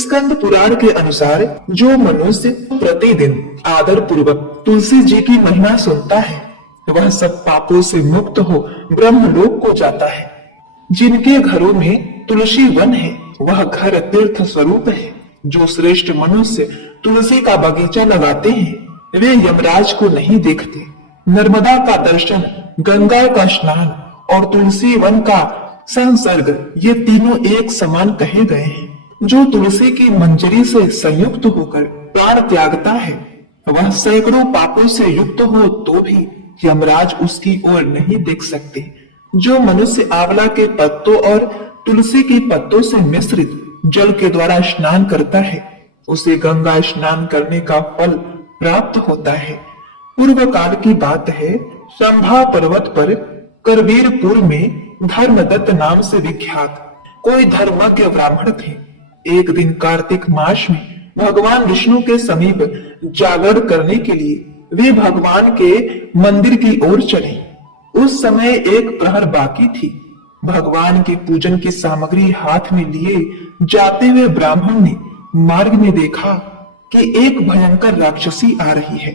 स्कंद पुराण के अनुसार जो मनुष्य प्रतिदिन आदर पूर्वक तुलसी जी की महिमा सुनता है वह सब पापों से मुक्त हो ब्रह्मलोक को जाता है। जिनके घरों में तुलसी वन है वह घर तीर्थ स्वरूप है। जो श्रेष्ठ मनुष्य तुलसी का बगीचा लगाते हैं वे यमराज को नहीं देखते। नर्मदा का दर्शन, गंगा का स्नान और तुलसी वन का संसर्ग ये तीनों एक समान कहे गए हैं। जो तुलसी की मंजरी से संयुक्त होकर प्राण त्यागता है वह सैकड़ों पापों से युक्त हो तो भी यमराज उसकी ओर नहीं देख सकते। जो मनुष्य आंवला के पत्तों और तुलसी के पत्तों से मिश्रित जल के द्वारा स्नान करता है उसे गंगा स्नान करने का फल प्राप्त होता है। पूर्व काल की बात है, संभा पर्वत पर करवीरपुर में धर्मदत्त नाम से विख्यात कोई धर्मज्ञ ब्राह्मण थे। एक दिन कार्तिक मास में भगवान विष्णु के समीप जागरण करने के लिए वे भगवान के मंदिर की ओर चले। उस समय एक प्रहर बाकी थी। भगवान के पूजन की सामग्री हाथ में लिए जाते हुए ब्राह्मण ने मार्ग में देखा कि एक भयंकर राक्षसी आ रही है।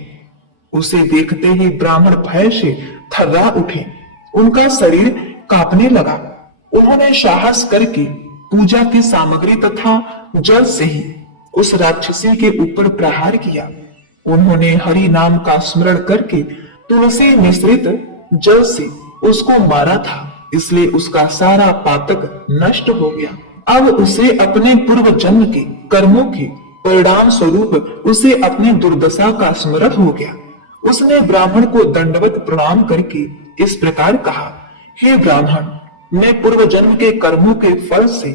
उसे देखते ही ब्राह्मण भय से थर्रा उठे। उनका शरीर कांपने लगा। उन्होंने साहस करके पूजा की सामग्री तथा जल से ही उस राक्षसी के ऊपर प्रहार किया। उन्होंने हरि नाम का स्मरण करके तुलसी मिश्रित जल से उसको मारा था, इसलिए उसका सारा पातक नष्ट हो गया। अब उसे अपने पूर्व जन्म के कर्मों के परिणाम स्वरूप उसे अपनी दुर्दशा का स्मरण हो गया। उसने ब्राह्मण को दंडवत प्रणाम करके इस प्रकार कहा, हे ब्राह्मण, मैं पूर्व जन्म के कर्मों के फल से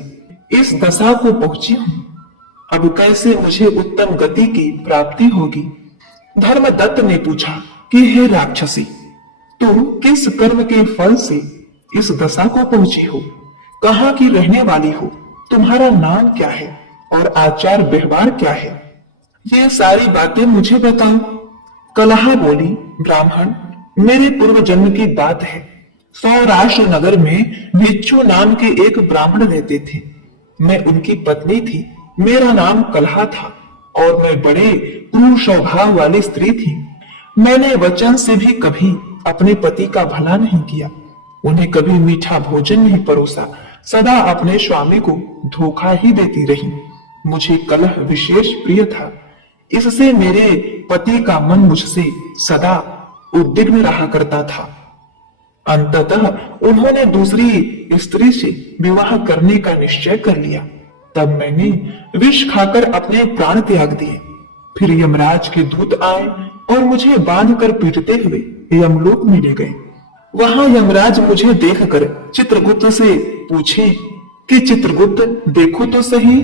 इस दशा को पहुंची हूँ। अब कैसे मुझे उत्तम गति की प्राप्ति होगी? धर्मदत्त ने पूछा कि हे राक्षसी, तुम किस कर्म के फल से इस दशा को पहुंची हो? कहाँ की रहने वाली हो? तुम्हारा नाम क्या है और आचार व्यवहार क्या है? ये सारी बातें मुझे बताओ। कलहा बोली, ब्राह्मण, मेरे पूर्व जन्म की बात है। सौराष्ट्र नगर में भिक्षु नाम के एक ब्राह्मण रहते थे। मैं उनकी पत्नी थी। मेरा नाम कलहा था और मैं बड़े क्रूर स्वभाव वाली स्त्री थी। मैंने वचन से भी कभी अपने पति का भला नहीं किया। उन्हें कभी मीठा भोजन नहीं परोसा। सदा अपने स्वामी को धोखा ही देती रही। मुझे कलह विशेष प्रिय था। इससे मेरे पति का मन मुझसे सदा उद्विग्न रहा करता था। अंततः उन्होंने दूसरी स्त्री से विवाह करने का निश्चय कर लिया। तब मैंने विष खाकर अपने प्राण त्याग दिए। फिर यमराज के दूत आए और मुझे बांधकर पीटते हुए यमलोक में ले गए। वहां यमराज मुझे देखकर चित्रगुप्त से पूछे कि चित्रगुप्त, देखो तो सही,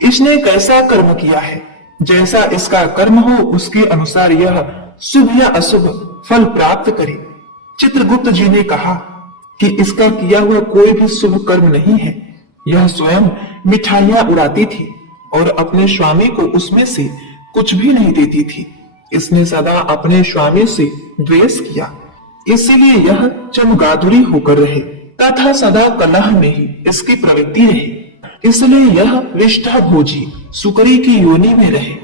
इसने कैसा कर्म किया है। जैसा इसका कर्म हो उसके अनुसार यह शुभ या अशुभ फल प्राप्त करे। चित्रगुप्त जी ने कहा कि इसका किया हुआ कोई भी शुभ कर्म नहीं है। यह स्वयं मिठाइयां उड़ाती थी और अपने स्वामी को उसमें से कुछ भी नहीं देती थी। इसने सदा अपने स्वामी से द्वेष किया, इसीलिए यह चमगादुरी होकर रहे तथा सदा कलह में ही इसकी प्रवृत्ति रहे। इसलिए यह विष्ठा भोजी सुकरी की योनि में रहे।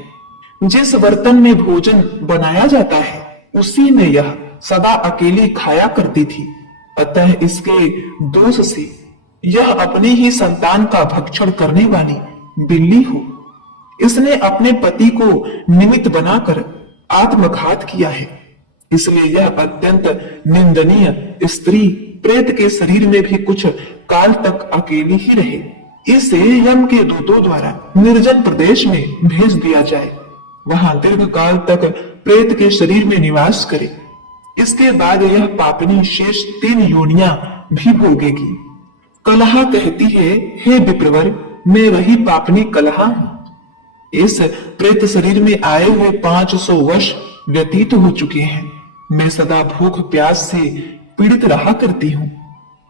जिस बर्तन में भोजन बनाया जाता है उसी में यह सदा अकेली खाया करती थी। अतः इसके दोष से यह अपने ही संतान का भक्षण करने वाली बिल्ली हो। इसने अपने पति को निमित्त बनाकर आत्मघात किया है। इसलिए यह अत्यंत निंदनीय स्त्री प्रेत के शरीर में भी कुछ काल तक अकेली ही रहे। इसे यम के दूतों द्वारा निर्जन प्रदेश में भेज दिया जाए। वहां दीर्घ काल तक प्रेत के शरीर में निवास करे। इसके बाद यह पापनी शेष 3 योनियां भी भोगेगी। कलहा कहती है, हे विप्रवर, मैं वही पापनी कलहा हूँ। इस प्रेत शरीर में आए हुए 500 वर्ष व्यतीत हो चुके हैं। मैं सदा भूख प्यास से पीड़ित रहा करती हूँ।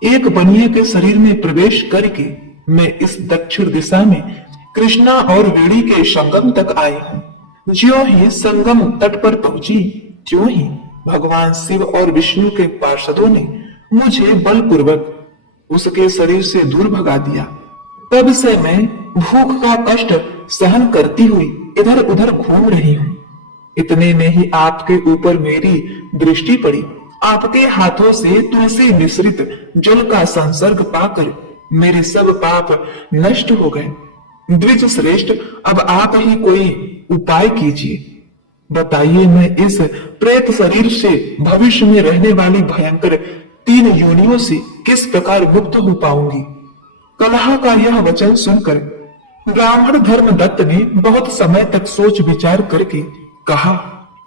एक बनिए के शरीर में प्रवेश करके मैं इस दक्षिण दिशा में कृष्णा और वेणी के संगम तक आई हूँ। ज्यों ही संगम तट पर पहुंची त्यों ही भगवान शिव और विष्णु के पार्षदों ने मुझे बलपूर्वक उसके शरीर से दूर भगा दिया। तब से मैं भूख का कष्ट सहन करती हुई इधर उधर घूम रही हूँ। इतने में ही आपके ऊपर मेरी दृष्टि पड़ी। आपके हाथों से तुलसी मिश्रित जल का संसर्ग पाकर मेरे सब पाप नष्ट हो गए। द्विज श्रेष्ठ, अब आप ही कोई उपाय कीजिए। बताइए, मैं इस प्रेत शरीर से भविष्य में रहने वाली भयंकर 3 योनियों से किस प्रकार मुक्त हो पाऊंगी। कलह का यह वचन सुनकर ब्राह्मण धर्मदत्त ने बहुत समय तक सोच विचार करके कहा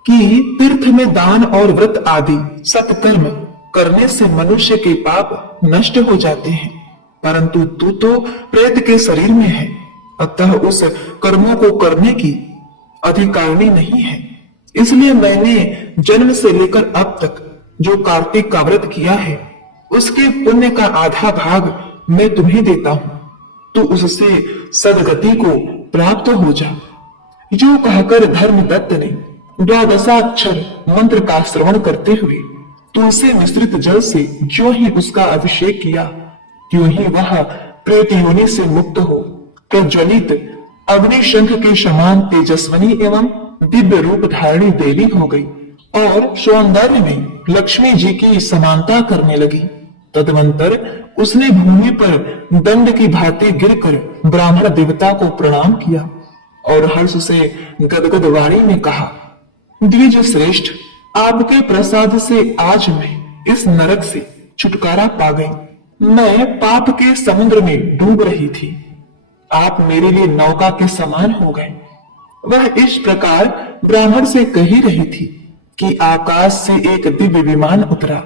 कि तीर्थ में दान और व्रत आदि सत्कर्म करने से मनुष्य के पाप नष्ट हो जाते हैं, परंतु तू तो प्रेत के शरीर में है, अतः उस कर्मों को करने की अधिकारिणी नहीं है। इसलिए मैंने जन्म से लेकर अब तक जो कार्तिक का व्रत किया है, उसके पुण्य का आधा भाग मैं तुम्हें देता हूँ, तो उससे सदगति को प्राप्त हो जा। जो कहकर धर्मदत्त ने 12 मंत्र का श्रवण करते हुए तुलसी मिश्रित जल से जो ही उसका अभिषेक किया, त्यों ही वह प्रेत योनि से मुक्त हो प्रज्वलित अग्निशंख के समान तेजस्वनी एवं दिव्य रूप धारणी देवी हो गई और सौंदर्य में लक्ष्मी जी की समानता करने लगी। तदनंतर उसने भूमि पर दंड की भांति गिरकर ब्राह्मण देवता को प्रणाम किया और हर्ष से गदगद वाणी में कहा, द्विज श्रेष्ठ, आपके प्रसाद से आज मैं इस नरक से छुटकारा पा गई। मैं पाप के समुद्र में डूब रही थी, आप मेरे लिए नौका के समान हो गए। वह इस प्रकार ब्राह्मण से कही रही थी कि आकाश से एक दिव्य विमान उतरा।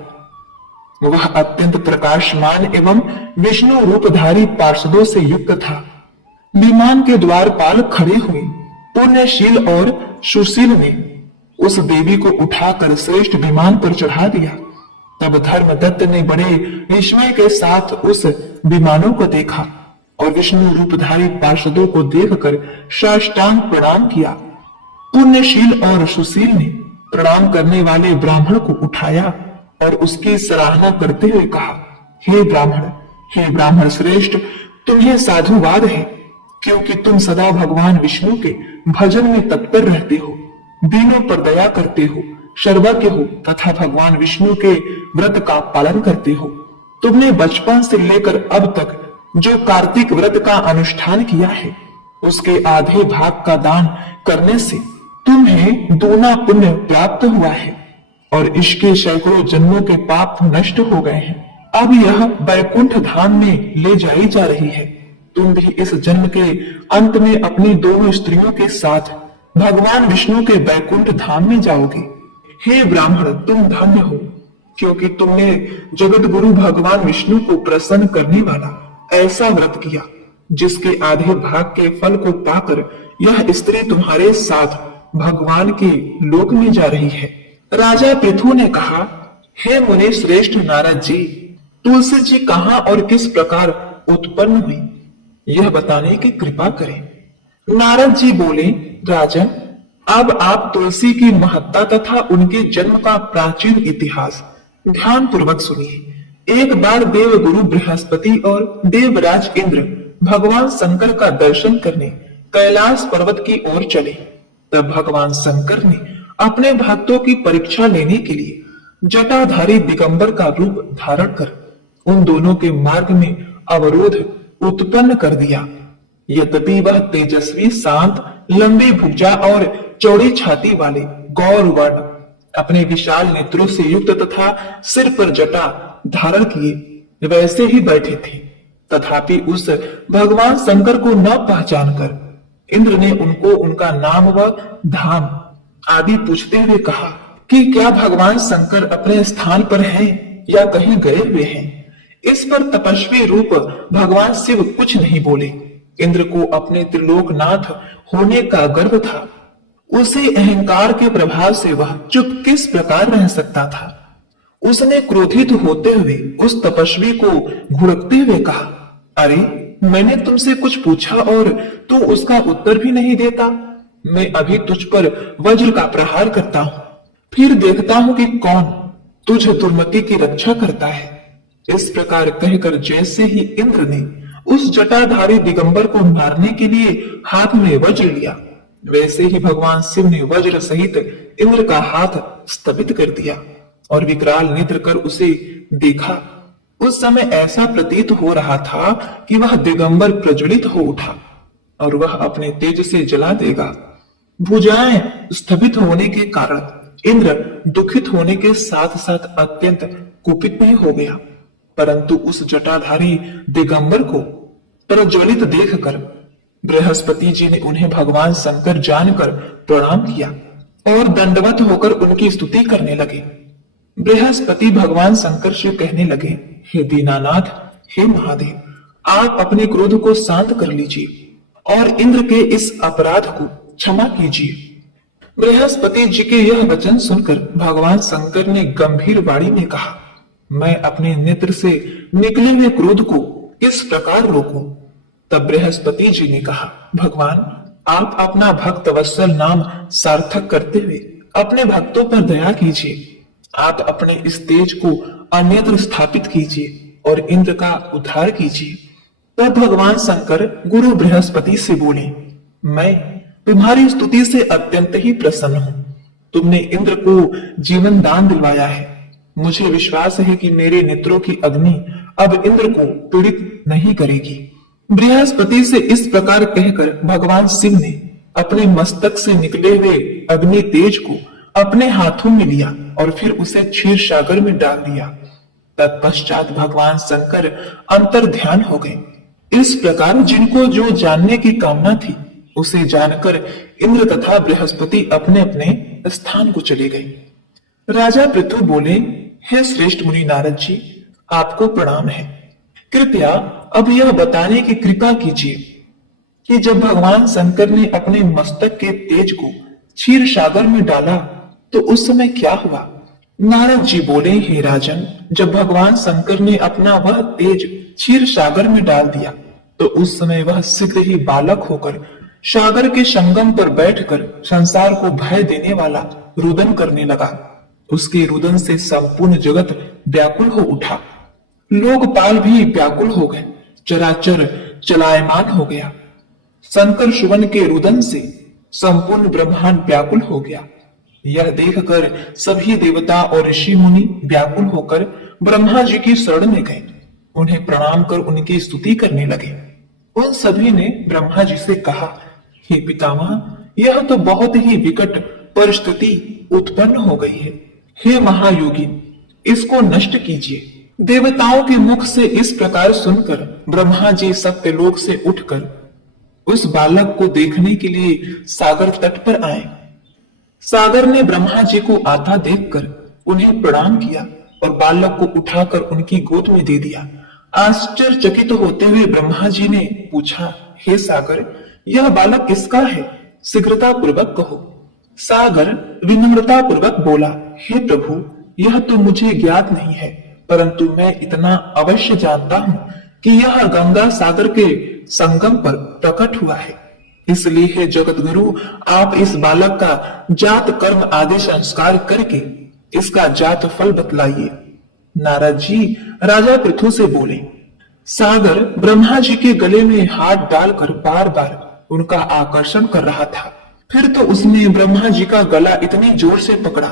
वह अत्यंत प्रकाशमान एवं विष्णु रूपधारी पार्षदों से युक्त था। विमान के द्वारपाल खड़े हुए पुण्यशील और सुशील ने उस देवी को उठाकर श्रेष्ठ विमान पर चढ़ा दिया। तब धर्मदत्त ने बड़े विस्मय के साथ उस विमानों को देखा और विष्णु रूपधारी पार्षदों को देखकर साष्टांग प्रणाम किया। पुण्यशील और सुशील ने प्रणाम करने वाले ब्राह्मण को उठाया और उसकी सराहना करते हुए कहा, हे ब्राह्मण श्रेष्ठ, तुम्हें साधुवाद है, क्योंकि तुम सदा भगवान विष्णु के भजन में तत्पर रहते हो, दीनों पर दया करते हो, सर्वज्ञ हो तथा भगवान विष्णु के व्रत का पालन करते हो। तुमने बचपन से लेकर अब तक जो कार्तिक व्रत का अनुष्ठान किया है, उसके आधे भाग का दान करने से तुम्हें दूना पुण्य प्राप्त हुआ है और इसके सैकड़ों जन्मों के पाप नष्ट हो गए हैं। अब यह वैकुंठ धाम में ले जाई जा रही है। तुम भी इस जन्म के अंत में अपनी दोनों स्त्रियों के साथ भगवान विष्णु के वैकुंठ धाम में जाओगे। हे ब्राह्मण, तुम धन्य हो, क्योंकि तुमने जगत गुरु भगवान विष्णु को प्रसन्न करने वाला ऐसा व्रत किया, जिसके आधे भाग के फल को पाकर यह स्त्री तुम्हारे साथ भगवान के लोक में जा रही है। राजा पृथु ने कहा, हे मुनि श्रेष्ठ नारद जी, तुलसी जी कहाँ और किस प्रकार उत्पन्न हुई, यह बताने की कृपा करें। नारद जी बोले, राजन, अब आप तुलसी की महत्ता तथा उनके जन्म का प्राचीन इतिहास ध्यान पूर्वक सुनिए। एक बार देव गुरु बृहस्पति और देवराज इंद्र भगवान शंकर का दर्शन करने कैलाश पर्वत की ओर चले। तब भगवान शंकर ने अपने भक्तों की परीक्षा लेने के लिए जटाधारी दिगंबर का रूप धारण कर उन दोनों के मार्ग में अवरोध उत्पन्न कर दिया। यद्यपि वह तेजस्वी, शांत, लंबी भुजा और चौड़ी छाती वाले गौर वर्ण अपने विशाल नेत्रों से युक्त तथा सिर पर जटा धारण किए वैसे ही बैठे थे, तथापि उस भगवान शंकर को न पहचानकर इंद्र ने उनको उनका नाम व धाम आदि पूछते हुए कहा कि क्या भगवान शंकर अपने स्थान पर हैं या कहीं गए हुए हैं। इस पर तपस्वी रूप भगवान शिव कुछ नहीं बोले। इंद्र को अपने त्रिलोकनाथ होने का गर्व था। उसी अहंकार के प्रभाव से वह चुप किस प्रकार रह सकता था। उसने क्रोधित होते हुए उस तपस्वी को घुड़कते हुए कहा, अरे, मैंने तुमसे कुछ पूछा और तू उसका उत्तर भी नहीं देता। मैं अभी तुझ पर वज्र का प्रहार करता हूँ, फिर देखता हूँ कि कौन तुझ दुर्मति की रक्षा करता है। इस प्रकार कहकर जैसे ही इंद्र ने उस जटाधारी दिगंबर को मारने के लिए हाथ में वज्र लिया। वैसे ही भगवान शिव ने वज्र सहित इंद्र का हाथ स्थगित कर दिया और विकराल नेत्र कर उसे देखा। उस समय ऐसा प्रतीत हो रहा था कि वह दिगंबर प्रज्वलित हो उठा और वह अपने तेज से जला देगा। भुजाएं स्थगित होने के कारण इंद्र दुखित होने के साथ साथ अत्यंत कुपित भी हो गया, परंतु उस जटाधारी दिगंबर को प्रज्वलित देखकर बृहस्पति जी ने उन्हें भगवान शंकर जानकर प्रणाम किया और दंडवत होकर उनकी स्तुति करने लगे। बृहस्पति भगवान शंकर से कहने लगे, हे दीनानाथ, हे महादेव, आप अपने क्रोध को शांत कर लीजिए और इंद्र के इस अपराध को क्षमा कीजिए। बृहस्पति जी के यह वचन सुनकर भगवान शंकर ने गंभीर वाणी में कहा, मैं अपने नेत्र से निकले हुए क्रोध को किस प्रकार रोकूं? तब बृहस्पति जी ने कहा, भगवान, आप अपना भक्त वत्सल नाम सार्थक करते हुए अपने भक्तों पर दया कीजिए। आप अपने इस तेज को अन्यत्र स्थापित कीजिए और इंद्र का उद्धार कीजिए। तब भगवान शंकर गुरु बृहस्पति से बोले, मैं तुम्हारी स्तुति से अत्यंत ही प्रसन्न हूं। तुमने इंद्र को जीवन दान दिलवाया है। मुझे विश्वास है कि मेरे नेत्रों की अग्नि अब इंद्र को पीड़ित नहीं करेगी। बृहस्पति से इस प्रकार कहकर भगवान शिव ने अपने मस्तक से निकले हुए अग्नि तेज को अपने हाथों में लिया और फिर उसे क्षीर सागर में डाल दिया। तत्पश्चात भगवान शंकर अंतर ध्यान हो गए। इस प्रकार जिनको जो जानने की कामना थी उसे जानकर इंद्र तथा बृहस्पति अपने अपने स्थान को चले गए। राजा पृथु बोले, हे श्रेष्ठ मुनि नारद जी, आपको प्रणाम है। कृपया अब यह बताने की कृपा कीजिए कि जब भगवान शंकर ने अपने मस्तक के तेज को क्षीर सागर में डाला तो उस समय क्या हुआ? नारद जी बोले, हे राजन, जब भगवान शंकर ने अपना वह तेज क्षीर सागर में डाल दिया तो उस समय वह शीघ्र ही बालक होकर सागर के संगम पर बैठकर संसार को भय देने वाला रुदन करने लगा। उसके रुदन से संपूर्ण जगत व्याकुल हो उठा। लोकपाल भी व्याकुल हो गए। चराचर चलायमान हो गया। शंकर सुवन के रुदन से संपूर्ण ब्रह्मांड व्याकुल हो गया। यह देखकर सभी देवता और ऋषि मुनि व्याकुल होकर ब्रह्मा जी की शरण में गए। उन्हें प्रणाम कर उनकी स्तुति करने लगे। उन सभी ने ब्रह्मा जी से कहा, हे पितामह, यह तो बहुत ही विकट परिस्थिति उत्पन्न हो गई है। हे महायोगी, इसको नष्ट कीजिए। देवताओं के मुख से इस प्रकार सुनकर ब्रह्मा जी सत्यलोक से उठकर उस बालक को देखने के लिए सागर तट पर आए। सागर ने ब्रह्मा जी को आता देखकर उन्हें प्रणाम किया और बालक को उठाकर उनकी गोद में दे दिया। आश्चर्यचकित होते हुए ब्रह्मा जी ने पूछा, हे सागर, यह बालक किसका है? शीघ्रता पूर्वक कहो। सागर विनम्रता पूर्वक बोला, हे प्रभु, यह तो मुझे ज्ञात नहीं है, परंतु मैं इतना अवश्य जानता हूँ कि यह गंगा सागर के संगम पर प्रकट हुआ है। इसलिए हे जगत गुरु, आप इस बालक का जात कर्म आदि संस्कार करके इसका जात फल बतलाइए। नारद जी राजा पृथु से बोले। सागर ब्रह्मा जी के गले में हाथ डालकर बार बार उनका आकर्षण कर रहा था। फिर तो उसने ब्रह्मा जी का गला इतनी जोर से पकड़ा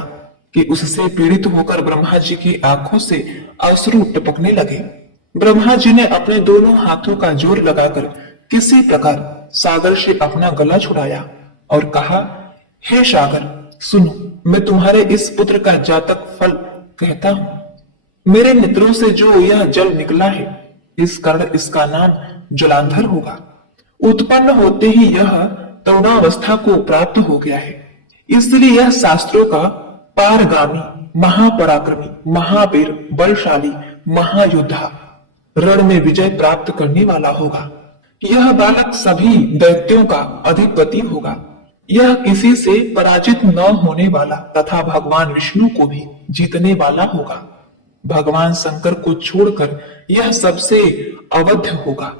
कि उससे पीड़ित होकर ब्रह्मा जी की आंखों से अश्रु टपकने लगे। ब्रह्मा जी ने अपने दोनों हाथों का जोर लगाकर किसी प्रकार सागर से अपना गला छुड़ाया और कहा, हे सागर, सुनो, मैं तुम्हारे इस पुत्र का जातक फल कहता हूं। मेरे नेत्रों से जो यह जल निकला है, इस कारण इसका नाम जलांधर होगा। उत्पन्न होते ही यह तरुणावस्था को प्राप्त हो गया है। इसलिए यह शास्त्रों का पारगामी, महापराक्रमी, महावीर, बलशाली, महायोद्धा, रण में विजय प्राप्त करने वाला होगा। यह बालक सभी दैत्यों का अधिपति होगा। यह किसी से पराजित न होने वाला तथा भगवान विष्णु को भी जीतने वाला होगा। भगवान शंकर को छोड़कर यह सबसे अवध्य होगा।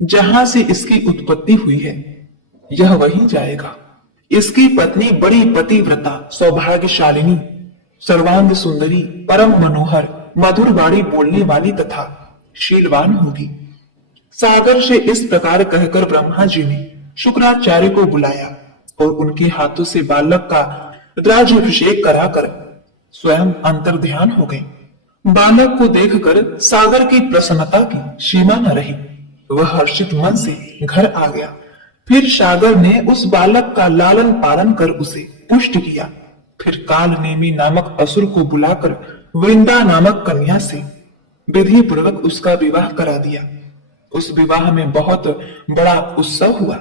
जहां से इसकी उत्पत्ति हुई है, यह वहीं जाएगा। इसकी पत्नी बड़ी पतिव्रता, सौभाग्यशालिनी, सर्वांग सुंदरी, परम मनोहर, मधुर वाणी बोलने वाली तथा शीलवान होगी। सागर से इस प्रकार कहकर ब्रह्मा जी ने शुक्राचार्य को बुलाया और उनके हाथों से बालक का राज्याभिषेक कराकर स्वयं अंतर्ध्यान हो गए। बालक को देखकर सागर की प्रसन्नता की सीमा न रही। वह हर्षित मन से घर आ गया। फिर सागर ने उस बालक का लालन पालन कर उसे पुष्ट किया। फिर काल नेमी नामक असुर को बुलाकर वृंदा नामक कन्या से विधि पूर्वक उसका विवाह करा दिया। उस विवाह में बहुत बड़ा उत्सव हुआ।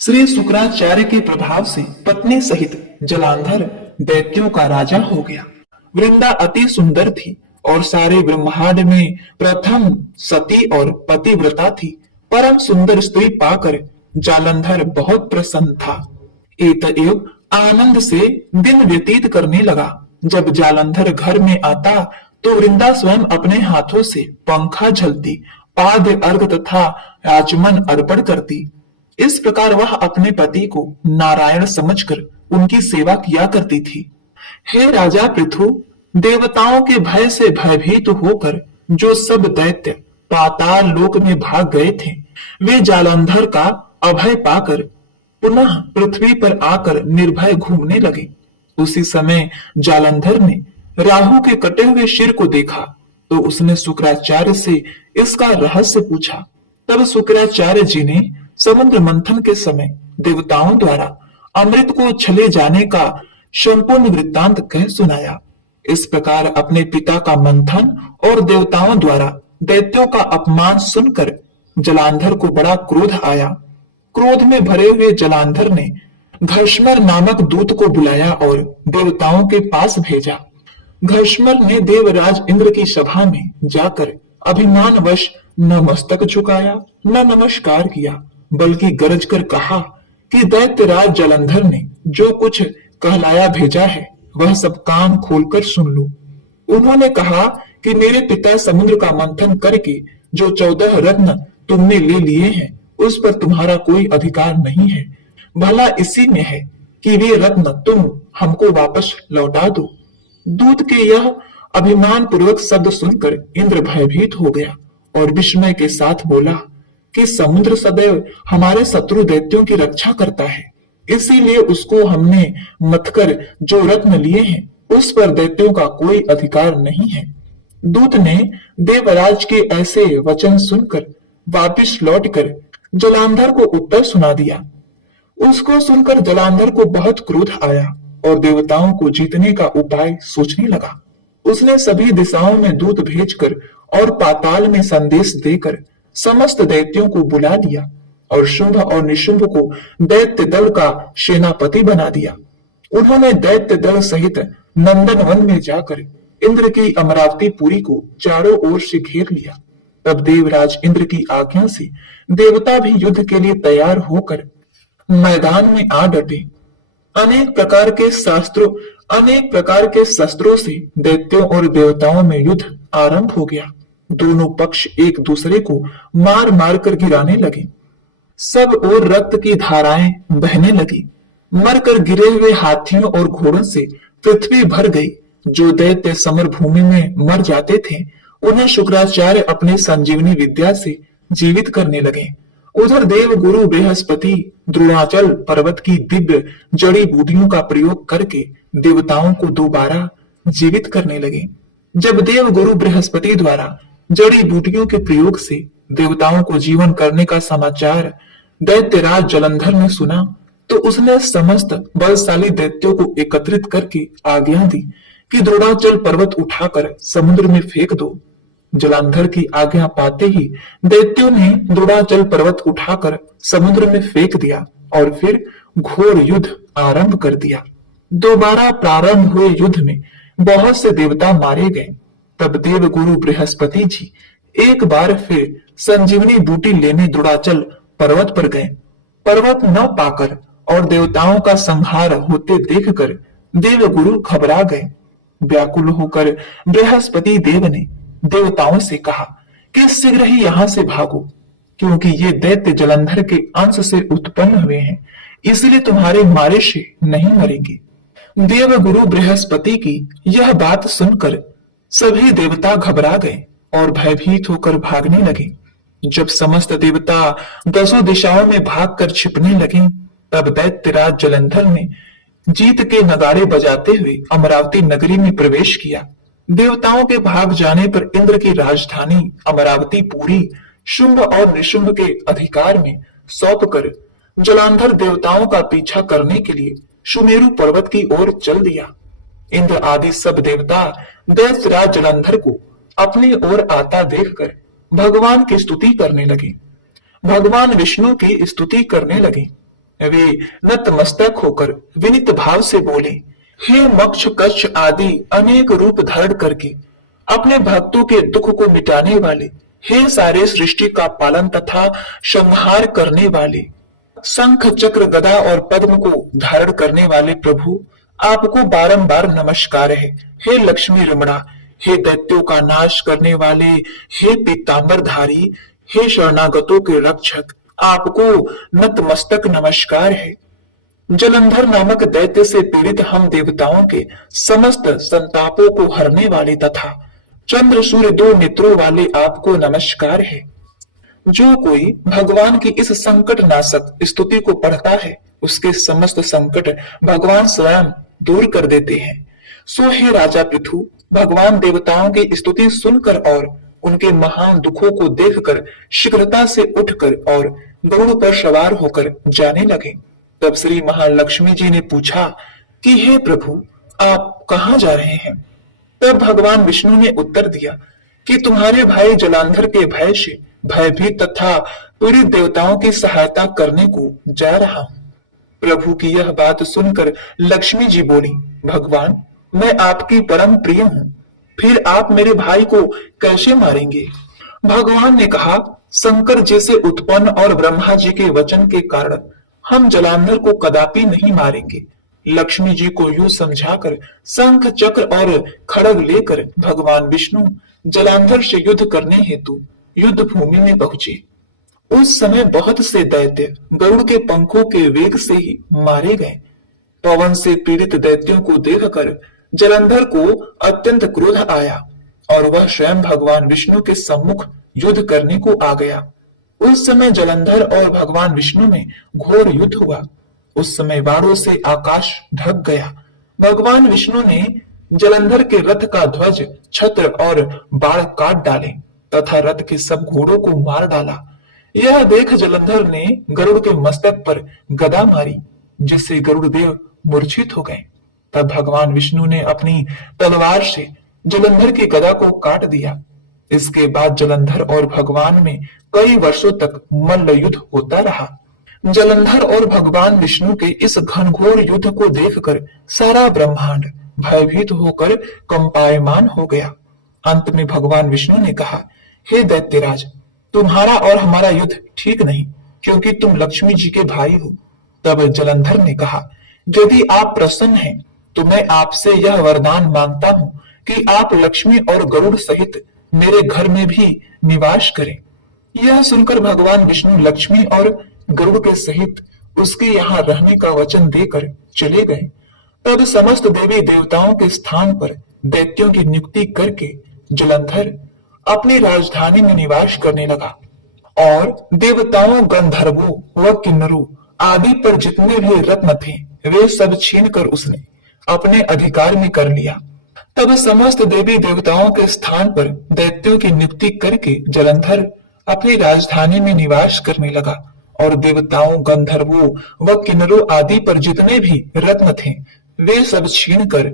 श्री शुक्राचार्य के प्रभाव से पत्नी सहित जलांधर दैत्यों का राजा हो गया। वृंदा अति सुंदर थी और सारे ब्रह्मांड में प्रथम सती और पतिव्रता थी। परम सुंदर स्त्री पाकर जालंधर बहुत प्रसन्न था। एतएव आनंद से दिन व्यतीत करने लगा। जब जालंधर घर में आता तो वृंदा स्वयं अपने हाथों से पंखा झलती, पाद अर्घ तथा आचमन अर्पण करती। इस प्रकार वह अपने पति को नारायण समझकर उनकी सेवा किया करती थी। हे राजा पृथु, देवताओं के भय से भयभीत होकर जो सब दैत्य पाताल लोक में भाग गए थे, वे जालंधर का अभय पाकर पुनः पृथ्वी पर आकर निर्भय घूमने लगे। उसी समय जालंधर ने राहु के कटे हुए सिर को देखा तो उसने शुक्राचार्य से इसका रहस्य पूछा। तब शुक्राचार्य जी ने समुद्र मंथन के समय देवताओं द्वारा अमृत को छले जाने का संपूर्ण वृत्तांत कह सुनाया। इस प्रकार अपने पिता का मंथन और देवताओं द्वारा दैत्यों का अपमान सुनकर जलांधर को बड़ा क्रोध आया। क्रोध में भरे हुए जलांधर ने घर्षमर नामक दूत को बुलाया और देवताओं के पास भेजा। घर्षमर ने देवराज इंद्र की सभा में जाकर अभिमानवश न मस्तक झुकाया न नमस्कार किया, बल्कि गरज कर कहा कि दैत्यराज जलंधर ने जो कुछ कहलाया भेजा है वह सब कान खोलकर सुन लो। उन्होंने कहा कि मेरे पिता समुद्र का मंथन करके जो 14 रत्न तुमने ले लिए हैं उस पर तुम्हारा कोई अधिकार नहीं है। भला इसी में है कि वे रत्न तुम हमको वापस लौटा दो। दूत के यह अभिमान पूर्वक शब्द सुनकर इंद्र भयभीत हो गया और विस्मय के साथ बोला कि समुद्र सदैव हमारे शत्रु दैत्यों की रक्षा करता है, इसीलिए उसको हमने मतकर जो रत्न लिए हैं उस पर दैत्यों का कोई अधिकार नहीं है। दूत ने देवराज के ऐसे वचन सुनकर वापिस लौटकर जलांधर को उत्तर सुना दिया। उसको सुनकर जलांधर को बहुत क्रोध आया और देवताओं को जीतने का उपाय सोचने लगा। उसने सभी दिशाओं में दूत भेजकर और पाताल में संदेश देकर समस्त दैत्यों को बुला लिया और शुंभ और निशुंभ को दैत्य दल का सेनापति बना दिया। उन्होंने दैत्य दल सहित नंदन वन में जाकर इंद्र की अमरावतीपुरी को चारों ओर से घेर लिया। तब देवराज इंद्र की आज्ञा से देवता भी युद्ध के लिए तैयार होकर मैदान में आ डटे। अनेक प्रकार के शस्त्रों से दैत्यों और देवताओं में युद्ध आरंभ हो गया। दोनों पक्ष एक दूसरे को मार मार कर गिराने लगे। सब ओर रक्त की धाराएं बहने लगी। मरकर गिरे हुए हाथियों और घोड़ों से पृथ्वी भर गई। जो दैत्य समर भूमि में मर जाते थे उन्हें शुक्राचार्य अपने संजीवनी विद्या से जीवित करने लगे। उधर देव गुरु बृहस्पति द्रोणाचल पर्वत की दिव्य जड़ी बूटियों का प्रयोग करके देवताओं को दोबारा जीवित करने लगे। जब देव गुरु बृहस्पति द्वारा जड़ी बूटियों के प्रयोग से देवताओं को जीवन करने का समाचार दैत्यराज जलंधर ने सुना तो उसने समस्त बलशाली दैत्यों को एकत्रित करके आज्ञा दी कि द्रोणाचल पर्वत उठाकर समुद्र में फेंक दो। जलंधर की आज्ञा पाते ही दैत्यों ने द्रोणाचल पर्वत उठाकर समुद्र में फेंक दिया और फिर घोर युद्ध आरंभ कर दिया। दोबारा प्रारंभ हुए युद्ध में बहुत से देवता मारे गए। तब देव गुरु बृहस्पति जी एक बार फिर संजीवनी बूटी लेने द्रोणाचल पर्वत पर गए। पर्वत न पाकर और देवताओं का संहार होते देखकर देव गुरु घबरा गए। व्याकुल होकर बृहस्पति देव ने देवताओं से कहा कि शीघ्र ही यहाँ से भागो, क्योंकि ये दैत्य जलंधर के अंश से उत्पन्न हुए हैं, इसलिए तुम्हारे मारे से नहीं मरेंगे। देव गुरु बृहस्पति की यह बात सुनकर सभी देवता घबरा गए और भयभीत होकर भागने लगे। जब समस्त देवता दसों दिशाओं में भागकर छिपने लगे, तब दैत्यराज जलंधर ने जीत के नगाड़े बजाते हुए अमरावती नगरी में प्रवेश किया। देवताओं के भाग जाने पर इंद्र की राजधानी अमरावती पूरी शुंभ और निशुंभ के अधिकार में सौंपकर जलांधर देवताओं का पीछा करने के लिए सुमेरु पर्वत की ओर चल दिया। इंद्र आदि सब देवता दैत्यराज जलंधर को अपनी ओर आता देखकर भगवान की स्तुति करने लगे। भगवान विष्णु की स्तुति करने लगे। वे नतमस्तक होकर विनीत भाव से बोले, हे मक्ष कच्छ आदि अनेक रूप धारण करके अपने भक्तों के दुख को मिटाने वाले, हे सारे सृष्टि का पालन तथा संहार करने वाले, शंख चक्र गदा और पद्म को धारण करने वाले प्रभु, आपको बारंबार नमस्कार है। हे लक्ष्मी रमणा, हे दैत्यों का नाश करने वाले, हे पीतांबरधारी, हे शरणागतों के रक्षक, आपको नतमस्तक नमस्कार है। जलंधर नामक दैत्य से पीड़ित हम देवताओं के समस्त संतापों को हरने वाले तथा चंद्र सूर्य दो नेत्रों वाले आपको नमस्कार है। जो कोई भगवान की इस संकट नाशक स्तुति को पढ़ता है, उसके समस्त संकट भगवान स्वयं दूर कर देते हैं। सो हे राजा पृथु, भगवान देवताओं की स्तुति सुनकर और उनके महान दुखों को देखकर शीघ्रता से उठकर और गरुड़ पर सवार होकर जाने लगे। तब श्री महालक्ष्मी जी ने पूछा कि हे प्रभु, आप कहाँ जा रहे हैं? तब भगवान विष्णु ने उत्तर दिया कि तुम्हारे भाई जलांधर के भय से भयभीत तथा पीड़ित देवताओं की सहायता करने को जा रहा हूँ। प्रभु की यह बात सुनकर लक्ष्मी जी बोली, भगवान, मैं आपकी परम प्रिय हूँ, फिर आप मेरे भाई को कैसे मारेंगे? भगवान ने कहा, शंकर जैसे उत्पन्न और ब्रह्मा जी के वचन के कारण हम जलांधर को कदापि नहीं मारेंगे। लक्ष्मी जी को यूं समझाकर शंख चक्र और खड़ग लेकर भगवान विष्णु जलांधर से युद्ध करने हेतु युद्ध भूमि में पहुंचे। उस समय बहुत से दैत्य गरुड़ के पंखों के वेग से ही मारे गए। पवन से पीड़ित दैत्यों को देखकर जलंधर को अत्यंत क्रोध आया और वह स्वयं भगवान विष्णु के सम्मुख युद्ध करने को आ गया। उस समय जलंधर और भगवान विष्णु में घोर युद्ध हुआ। उस समय बाणों से आकाश ढक गया। भगवान विष्णु ने जलंधर के रथ का ध्वज, छत्र और बाण काट डाले तथा रथ के सब घोड़ों को मार डाला। यह देख जलंधर ने गरुड़ के मस्तक पर गदा मारी, जिससे गरुड़ देव मूर्छित हो गए। तब भगवान विष्णु ने अपनी तलवार से जलंधर की गदा को काट दिया। इसके बाद जलंधर और भगवान में कई वर्षों तक मल्ल युद्ध होता रहा। जलंधर और भगवान विष्णु के इस घनघोर युद्ध को देखकर सारा ब्रह्मांड भयभीत होकर कंपायमान हो गया। अंत में भगवान विष्णु ने कहा, हे दैत्यराज, तुम्हारा और हमारा युद्ध ठीक नहीं, क्योंकि तुम लक्ष्मी जी के भाई हो। तब जलंधर ने कहा, यदि आप प्रसन्न हैं तो मैं आपसे यह वरदान मांगता हूं कि आप लक्ष्मी और गरुड़ सहित मेरे घर में भी निवास करें। यह सुनकर भगवान विष्णु लक्ष्मी और गरुड़ के सहित उसके यहाँ रहने का वचन देकर चले गए। तब समस्त देवी देवताओं के स्थान पर दैत्यों की नियुक्ति करके जलंधर अपनी राजधानी में निवास करने लगा और देवताओं, गंधर्वों व किन्नरों आदि पर जितने भी रत्न थे वे सब छीनकर उसने अपने अधिकार में कर लिया। तब समस्त देवी देवताओं के स्थान पर दैत्यों की नियुक्ति करके जलंधर अपनी राजधानी में निवास करने लगा और देवताओं, गंधर्वों व किन्नरों आदि पर जितने भी रत्न थे वे सब छीनकर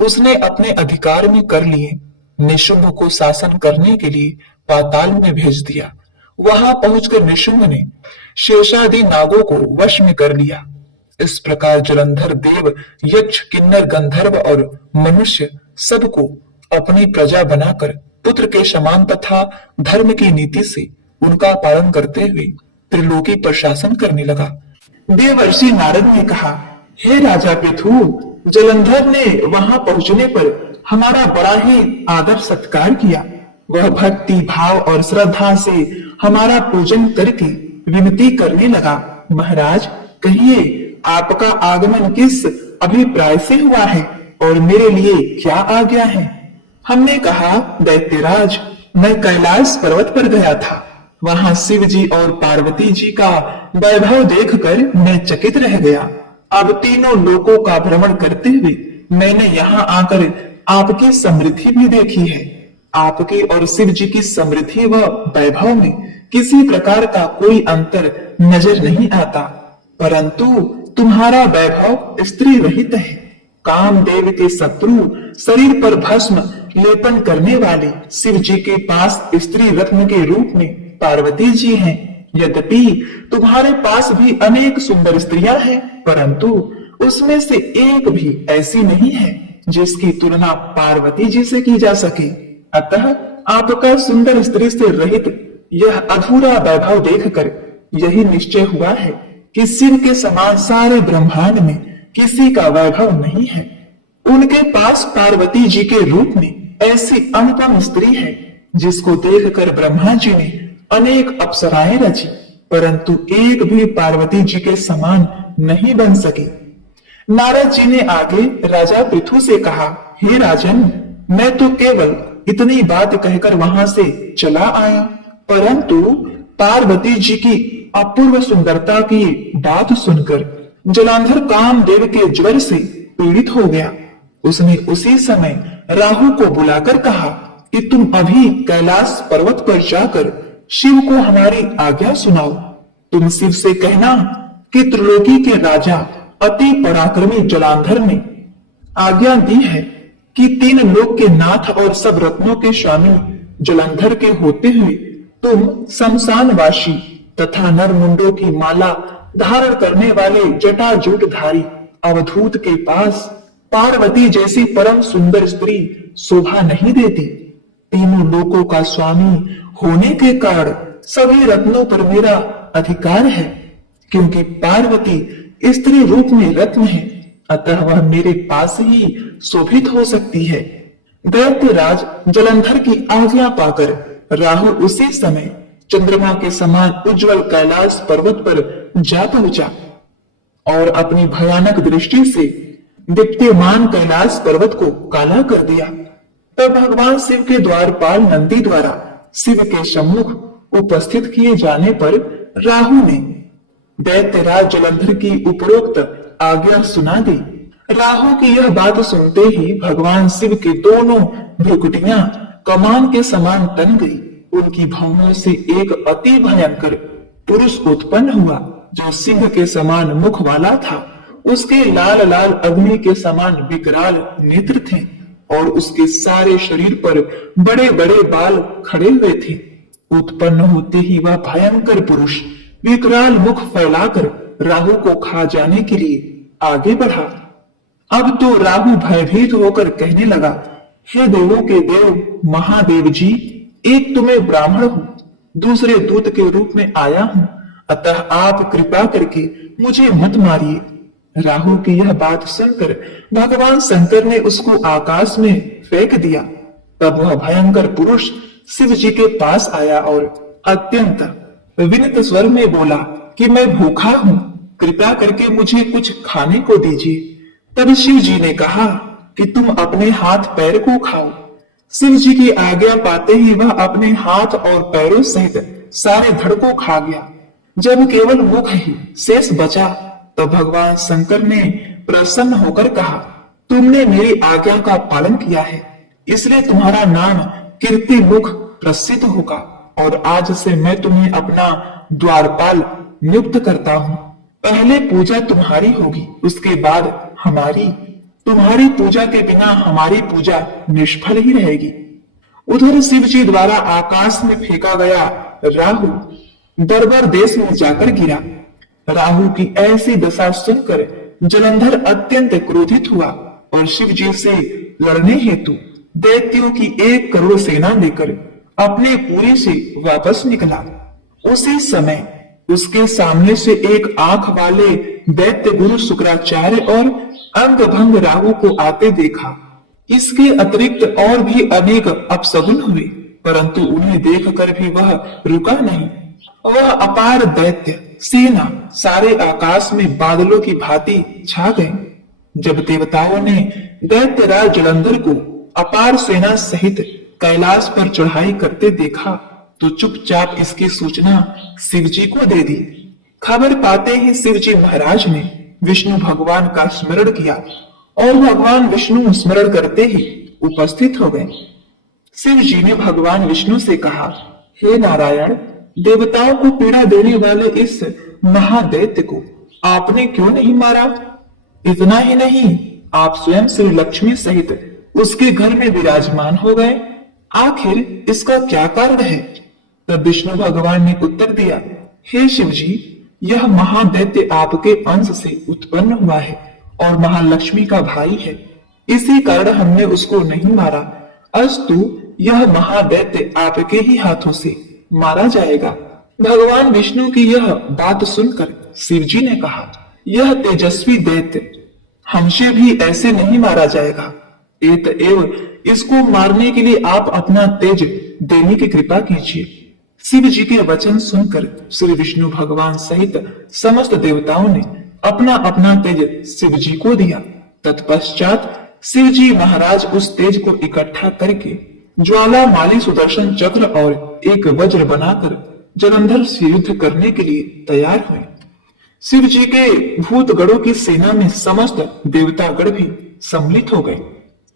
उसने अपने अधिकार में कर लिए। निशुंभ को शासन करने के लिए पाताल में भेज दिया। वहां पहुंचकर निशुंभ ने शेषादि नागों को वश में कर लिया। इस प्रकार जलंधर देव, यक्ष, किन्नर, गंधर्व और मनुष्य सबको अपनी प्रजा बनाकर पुत्र के समान तथा धर्म की नीति से उनका पालन करते हुए त्रिलोकी पर शासन करने लगा। देवर्षि नारद ने कहा, हे राजा पृथु, जलंधर ने वहां पहुंचने पर हमारा बड़ा ही आदर सत्कार किया। वह भक्ति भाव और श्रद्धा से हमारा पूजन करके विनती करने लगा, महाराज कहिए, आपका आगमन किस अभिप्राय से हुआ है और मेरे लिए क्या आज्ञा है? हमने कहा, दैत्यराज, मैं कैलाश पर्वत पर गया था। वहां शिव जी और पार्वती जी का वैभव देखकर मैं चकित रह गया। अब तीनों लोकों का भ्रमण करते हुए मैंने यहाँ आकर आपकी समृद्धि भी देखी है। आपके और शिव जी की समृद्धि व वैभव में किसी प्रकार का कोई अंतर नजर नहीं आता, परंतु तुम्हारा वैभव स्त्री रहित है। कामदेव के शत्रु शरीर पर भस्म लेपन करने वाले शिव जी के पास स्त्री रत्न के रूप में पार्वती जी हैं। यद्यपि तुम्हारे पास भी अनेक सुंदर स्त्रियां हैं, परंतु उसमें से एक भी ऐसी नहीं है जिसकी तुलना पार्वती जी से की जा सके। अतः आपका सुंदर स्त्री से रहित यह अधूरा वैभव देखकर यही निश्चय हुआ है कि शिव के समान सारे ब्रह्मांड में किसी का वैभव नहीं है। उनके पास पार्वती जी के रूप में ऐसी अनुपम स्त्री है जिसको देखकर ब्रह्मा जी ने अनेक अप्सराएं रची, परंतु एक भी पार्वती जी के समान नहीं बन सकी। नारद जी ने आगे राजा पृथु से कहा, हे राजन, मैं तो केवल इतनी बात कहकर वहां से चला आया, परंतु पार्वती जी की अपूर्व सुंदरता की बात सुनकर जलांधर कामदेव के ज्वर से पीड़ित हो गया। उसने उसी समय राहु को बुलाकर कहा कि तुम अभी कैलाश पर्वत पर जाकर शिव को हमारी आज्ञा सुनाओ। तुम शिव से कहना कि त्रिलोकी के राजा अति पराक्रमी जलांधर ने आज्ञा दी है कि तीन लोक के नाथ और सब रत्नों के स्वामी जलंधर के होते हुए तुम शमशानवासी तथा नरमुंडों की माला धारण करने वाले जटाजूटधारी अवधूत के पास पार्वती जैसी परम सुंदर स्त्री शोभा नहीं देती। तीनों लोकों का स्वामी होने के कारण सभी रत्नों पर मेरा अधिकार है, क्योंकि पार्वती स्त्री रूप में रत्न है, अतः वह मेरे पास ही शोभित हो सकती है। दैत्यराज जलंधर की आज्ञा पाकर राहु उसी समय चंद्रमा के समान उज्जवल कैलाश पर्वत पर जा पहुंचा और अपनी भयानक दृष्टि से दीप्यमान कैलाश पर्वत को काला कर दिया। तब भगवान शिव के द्वारपाल नंदी द्वारा शिव के सम्मुख उपस्थित किए जाने पर राहु ने दैत्यराज जलंधर की उपरोक्त आज्ञा सुना दी। राहु की यह बात सुनते ही भगवान शिव के दोनों भ्रुकुटियां कमान के समान तन गई। उनकी भौहों से एक अति भयंकर पुरुष उत्पन्न हुआ जो सिंह के समान मुख वाला था। उसके लाल लाल अग्नि के समान विकराल नेत्र थे और उसके सारे शरीर पर बड़े बड़े बाल खड़े हुए थे। उत्पन्न होते ही वह भयंकर पुरुष विकराल मुख फैलाकर राहु को खा जाने के लिए आगे बढ़ा। अब तो राहु भयभीत होकर कहने लगा, हे देवों के देव महादेव जी, एक तो मैं ब्राह्मण हूँ, दूसरे दूत के रूप में आया हूँ, अतः आप कृपा करके मुझे मत मारिए। राहु की यह बात सुनकर भगवान शंकर ने उसको आकाश में फेंक दिया। तब वह भयंकर पुरुष शिव जी के पास आया और अत्यंत विनीत स्वर में बोला कि मैं भूखा हूँ, कृपया करके मुझे कुछ खाने को दीजिए। तब शिव जी ने कहा कि तुम अपने हाथ पैर को खाओ। शिव जी की आज्ञा पाते ही वह अपने हाथ और पैरों सहित सारे धड़ को खा गया। जब केवल मुख ही शेष बचा तो भगवान शंकर ने प्रसन्न होकर कहा, तुमने मेरी आज्ञा का पालन किया है, इसलिए तुम्हारा नाम कीर्ति मुख प्रसिद्ध होगा और आज से मैं तुम्हें अपना द्वारपाल नियुक्त करता हूँ। पहले पूजा तुम्हारी होगी, उसके बाद हमारी। तुम्हारी पूजा के बिना हमारी पूजा निष्फल ही रहेगी। उधर शिव जी द्वारा आकाश में फेंका गया राहु दरबार देश में जाकर गिरा। राहु की ऐसी दशा सुनकर जलंधर अत्यंत क्रोधित हुआ और शिव जी से लड़ने हेतु दैत्यों की 1 करोड़ सेना लेकर अपने पुरी से वापस निकला। उसी समय उसके सामने से एक आंख वाले दैत्य गुरु शुक्राचार्य और अंग भंग राहु को आते देखा। इसके अतिरिक्त और भी अनेक अपशगुन हुए, परंतु उन्हें देखकर भी वह रुका नहीं। वह अपार दैत्य सेना सारे आकाश में बादलों की भांति छा गए। जब देवताओं ने दैत्यराज जलंधर को अपार सेना सहित कैलाश पर चढ़ाई करते देखा तो चुपचाप इसकी सूचना शिव जी को दे दी। खबर पाते ही शिव जी महाराज ने विष्णु भगवान का स्मरण किया और भगवान विष्णु स्मरण करते ही उपस्थित हो गए। शिव जी ने भगवान विष्णु से कहा, हे नारायण, देवताओं को पीड़ा देने वाले इस महादैत्य को आपने क्यों नहीं मारा? इतना ही नहीं, आप स्वयं श्री लक्ष्मी सहित उसके घर में विराजमान हो गए। आखिर इसका क्या कारण है? तब विष्णु भगवान ने उत्तर दिया, हे शिव जी, यह महादैत्य आपके अंश से उत्पन्न हुआ है और महालक्ष्मी का भाई है। इसी कारण हमने उसको नहीं मारा। अस्तु यह महादैत्य आपके ही हाथों से मारा जाएगा। भगवान विष्णु की यह बात सुनकर शिव जी ने कहा, यह तेजस्वी दैत्य हमसे भी ऐसे नहीं मारा जाएगा। एतएव इसको मारने के लिए आप अपना तेज देने की कृपा कीजिए। शिव जी के वचन सुनकर श्री विष्णु भगवान सहित समस्त देवताओं ने अपना अपना तेज शिव जी को दिया। तत्पश्चात शिव जी महाराज उस तेज को इकट्ठा करके ज्वाला माली सुदर्शन चक्र और एक वज्र बनाकर जलंधर से युद्ध करने के लिए तैयार हुए। शिव जी के भूतगणों की सेना में समस्त देवतागण भी सम्मिलित हो गए।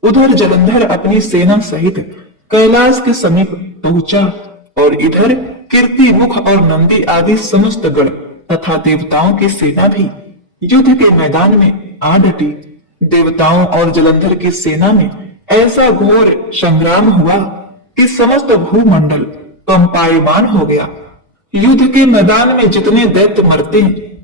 उधर जलंधर अपनी सेना सहित कैलाश के समीप पहुंचा और इधर कीर्ति मुख और नंदी आदि समस्त गण तथा देवताओं की सेना भी युद्ध के मैदान में आ डटी। देवताओं और जलंधर की सेना में ऐसा घोर संग्राम हुआ कि समस्त भूमंडल कंपायमान हो गया। युद्ध के मैदान में जितने दैत्य मरते,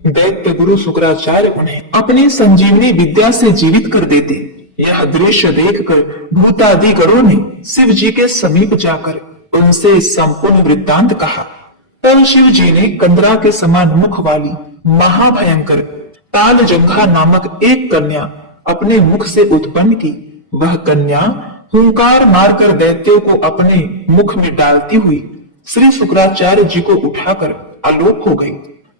दैत्य गुरु शुक्राचार्य उन्हें अपनी संजीवनी विद्या से जीवित कर देते। यह दृश्य देखकर भूतादि गणों ने शिव जी के समीप जाकर उनसे संपूर्ण वृत्तांत कहा। तब शिव जी ने कंदरा के समान मुख वाली महाभयंकर तालजंघा नामक एक कन्या अपने मुख से उत्पन्न की। वह कन्या हुंकार मारकर दैत्यों को अपने मुख में डालती हुई श्री शुक्राचार्य जी को उठाकर आलोप हो गई।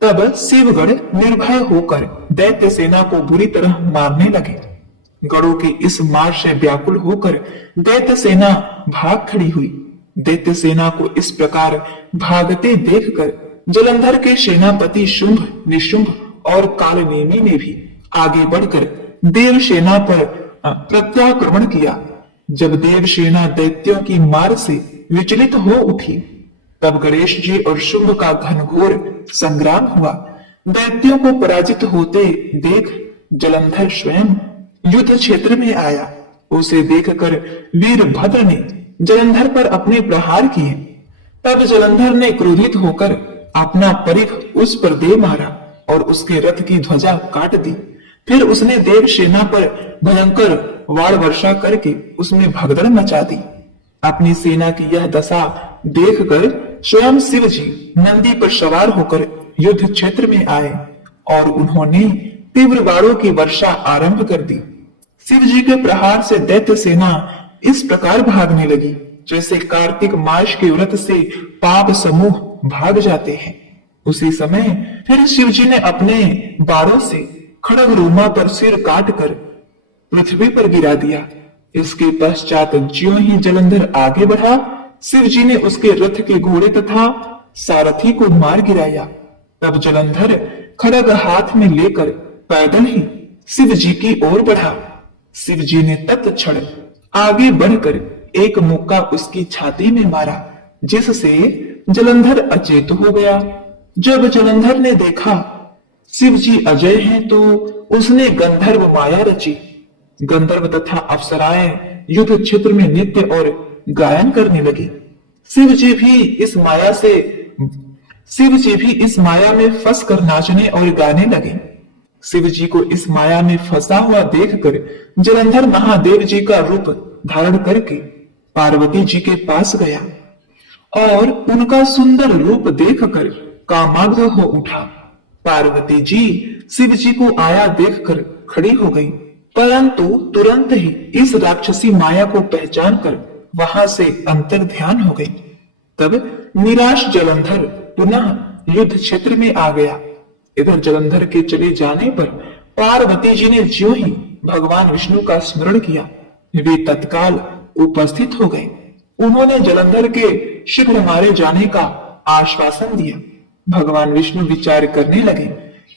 तब शिवगण निर्भय होकर दैत्य सेना को बुरी तरह मारने लगे। गणों के इस मार से व्याकुल होकर दैत्य सेना भाग खड़ी हुई। दैत्य सेना को इस प्रकार भागते देखकर जलंधर के सेनापति शुंभ, निशुंभ और कालनेमी ने भी आगे बढ़कर देव सेना पर प्रत्याक्रमण किया। जब देव सेना दैत्यों की मार से विचलित हो उठी, तब गणेश जी और शुंभ का घनघोर संग्राम हुआ। दैत्यों को पराजित होते देख जलंधर स्वयं युद्ध क्षेत्र में आया। उसे देखकर वीरभद्र ने जलंधर पर अपने प्रहार किए। तब जलंधर ने क्रोधित होकर अपना परिघ उस पर दे मारा और उसके रथ की ध्वजा काट दी। फिर उसने देव सेना पर भयंकर वाण वर्षा करके उसमें भगदड़ मचा दी। अपनी सेना की यह दशा देखकर स्वयं शिव जी नंदी पर सवार होकर युद्ध क्षेत्र में आए और उन्होंने तीव्र वाणों की वर्षा आरंभ कर दी। शिव जी के प्रहार से दैत्य सेना इस प्रकार भागने लगी जैसे कार्तिक मास के व्रत से पाप समूह भाग जाते हैं। उसी समय फिर शिव जी ने अपने बाणों से खड़ग रोमा पर सिर काट कर पृथ्वी पर गिरा दिया। इसके पश्चात ज्यों ही जलंधर आगे बढ़ा, शिव जी ने उसके रथ के घोड़े तथा सारथी को मार गिराया। तब जलंधर खड़ग हाथ में लेकर पैदल ही शिव जी की ओर बढ़ा। शिव जी ने तत्क्षण आगे बढ़कर एक मुक्का उसकी छाती में मारा, जिससे जलंधर अचेत हो गया। जब जलंधर ने देखा शिव जी अजय हैं, तो उसने गंधर्व माया रची। गंधर्व तथा अप्सराएं युद्ध क्षेत्र में नृत्य और गायन करने लगी। शिव जी भी इस माया में फंस कर नाचने और गाने लगे। शिव जी को इस माया में फंसा हुआ देखकर जलंधर महादेव जी का रूप धारण करके पार्वती जी के पास गया और उनका सुंदर रूप देखकर कामाग्ध हो उठा। पार्वती जी शिव जी को आया देखकर खड़ी हो गई, परंतु तुरंत ही इस राक्षसी माया को पहचान कर वहां से अंतर ध्यान हो गई। तब निराश जलंधर पुनः युद्ध क्षेत्र में आ गया। इधर जलंधर के चले जाने पर पार्वती जी ने ज्यों ही भगवान विष्णु का स्मरण किया, वे तत्काल उपस्थित हो गए। उन्होंने जलंधर के शीघ्र मारे जाने का आश्वासन दिया। भगवान विष्णु विचार करने लगे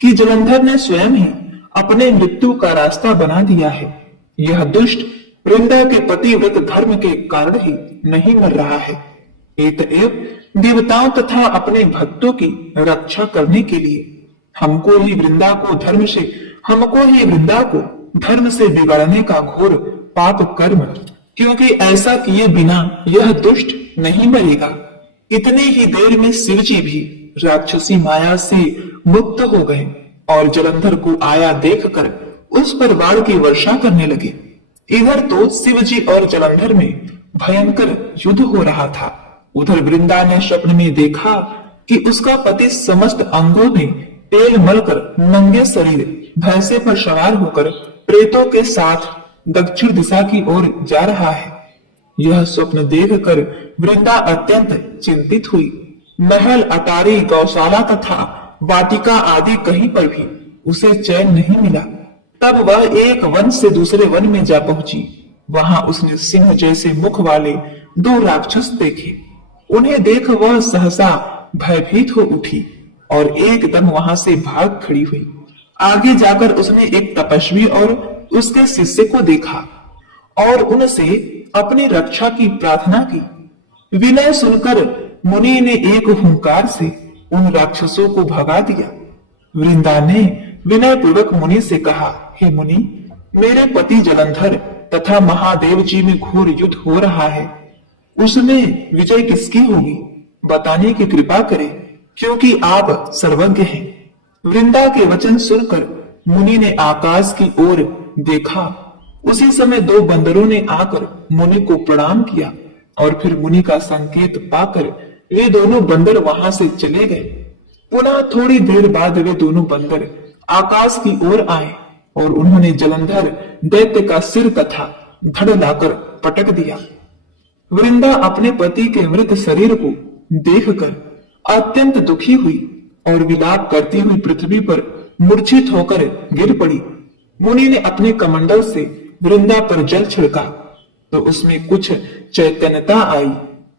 कि जलंधर ने स्वयं ही अपने मृत्यु का रास्ता बना दिया है। यह दुष्ट वृंदा के पतिव्रत धर्म के कारण ही नहीं मर रहा है। अतएव देवताओं तथा अपने भक्तों की रक्षा करने के लिए हमको ही वृंदा को धर्म से बिगाड़ने का घोर पाप कर्म, क्योंकि ऐसा किए बिना यह दुष्ट नहीं मरेगा। इतने ही देर में शिवजी भी राक्षसी माया से मुक्त हो गए और जलंधर को आया देखकर उस पर बाण की वर्षा करने लगे। इधर तो शिवजी और जलंधर में भयंकर युद्ध हो रहा था। उधर वृंदा ने स्वप्न में देखा कि उसका पति समस्त अंगों में तेल मलकर नंगे शरीर भैंसे पर सवार होकर प्रेतों के साथ दक्षिण दिशा की ओर जा रहा है। यह स्वप्न देखकर वृंदा अत्यंत चिंतित हुई। महल, अटारी, गौशाला तथा वाटिका आदि कहीं पर भी उसे चैन नहीं मिला। तब वह एक वन से दूसरे वन में जा पहुंची। वहां उसने सिंह जैसे मुख वाले 2 राक्षस देखे। उन्हें देख वह सहसा भयभीत हो उठी और एकदम वहां से भाग खड़ी हुई। आगे जाकर उसने एक तपस्वी और उसके शिष्य को देखा और उनसे अपनी रक्षा की प्रार्थना की। विनय सुनकर मुनि ने एक हुंकार से उन राक्षसों को भगा दिया। वृंदा ने विनय पूर्वक मुनि से कहा, हे मुनि, मेरे पति जलंधर तथा महादेव जी में घोर युद्ध हो रहा है। उसमें विजय किसकी होगी, बताने की कृपा करें, क्योंकि आप सर्वज्ञ हैं। वृंदा के वचन सुनकर मुनि ने आकाश की ओर देखा। उसी समय 2 बंदरों ने आकर मुनि को प्रणाम किया और फिर मुनि का संकेत पाकर वे दोनों बंदर वहां से चले गए। पुनः थोड़ी देर बाद वे दोनों बंदर आकाश की ओर आए और उन्होंने जलंधर दैत्य का सिर तथा धड़ लाकर पटक दिया। वृंदा अपने पति के मृत शरीर को देखकर अत्यंत दुखी हुई और विलाप करती हुई पृथ्वी पर मूर्छित होकर गिर पड़ी। मुनि ने अपने कमंडल से वृंदा पर जल छिड़का तो उसमें कुछ चैतन्यता आई।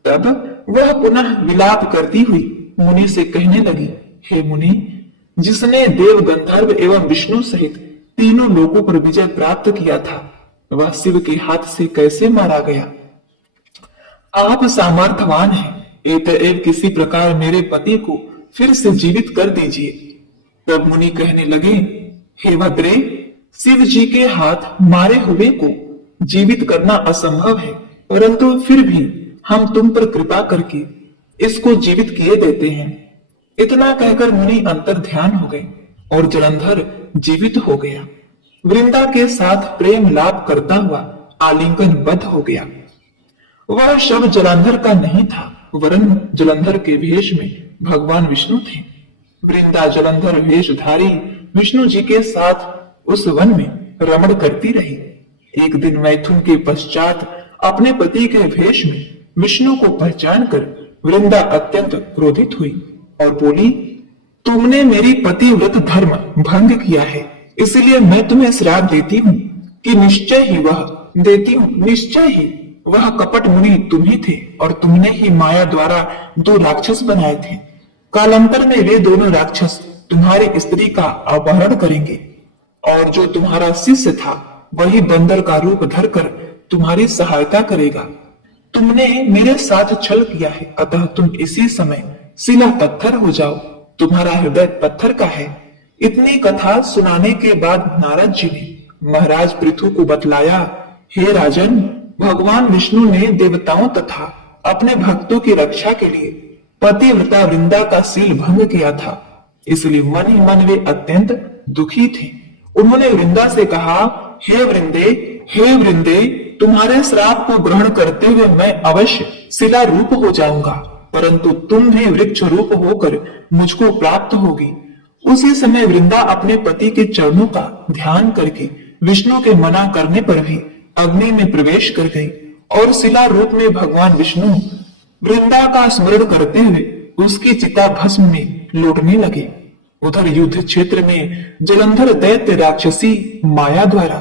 तब वह पुनः विलाप करती हुई मुनि से कहने लगी, हे मुनि, जिसने देव, गंधर्व एवं विष्णु सहित तीनों लोगों पर विजय प्राप्त किया था, वह शिव के हाथ से कैसे मारा गया? आप सामर्थ्यवान हैं, अतएव किसी प्रकार मेरे पति को फिर से जीवित कर दीजिए। तब मुनि कहने लगे, हे भद्रे, शिव जी के हाथ मारे हुए को जीवित करना असंभव है, परंतु फिर भी हम तुम पर कृपा करके इसको जीवित किए देते हैं। इतना कहकर मुनि अंतर ध्यान हो गए और जलंधर जीवित हो गया। वृंदा के साथ प्रेम लाभ करता हुआ आलिंगनबद्ध हो गया। वह शव जलंधर का नहीं था, वरन जलंधर के भेष में भगवान विष्णु थे। वृंदा जलंधर वेशधारी विष्णु जी के साथ उस वन में रमण करती रही। एक दिन मैथुन के पश्चात अपने पति के भेष में विष्णु को पहचान कर वृंदा अत्यंत क्रोधित हुई और बोली, तुमने मेरी पतिव्रत धर्म भंग किया है, इसलिए मैं तुम्हें श्राप देती हूँ कि निश्चय ही वह कपट मुनि तुम ही थे और तुमने ही माया द्वारा 2 राक्षस बनाए थे। कालांतर में वे दोनों राक्षस तुम्हारी स्त्री का अपहरण करेंगे और जो तुम्हारा शिष्य था वही बंदर का रूप धरकर तुम्हारी सहायता करेगा। तुमने मेरे साथ छल किया है, अतः तुम इसी समय शिला पत्थर हो जाओ। तुम्हारा हृदय पत्थर का है। इतनी कथा सुनाने के बाद नारद जी ने महाराज पृथु को बतलाया, हे राजन, भगवान विष्णु ने देवताओं तथा अपने भक्तों की रक्षा के लिए पतिव्रता वृंदा का शील भंग किया था, इसलिए मन ही मन वे अत्यंत दुखी थे। उन्होंने वृंदा से कहा, हे वृंदे, तुम्हारे श्राप को ग्रहण करते हुए मैं अवश्य शिला रूप हो जाऊंगा, परंतु तुम भी वृक्ष रूप होकर मुझको प्राप्त होगी। उसी समय वृंदा अपने पति के चरणों का ध्यान करके विष्णु के मना करने पर भी अग्नि में प्रवेश कर गई और शिला रूप में भगवान विष्णु वृंदा का स्मरण करते हुए उसकी चिता भस्म में लौटने लगे। उधर युद्ध क्षेत्र में जलंधर दैत्य राक्षसी माया द्वारा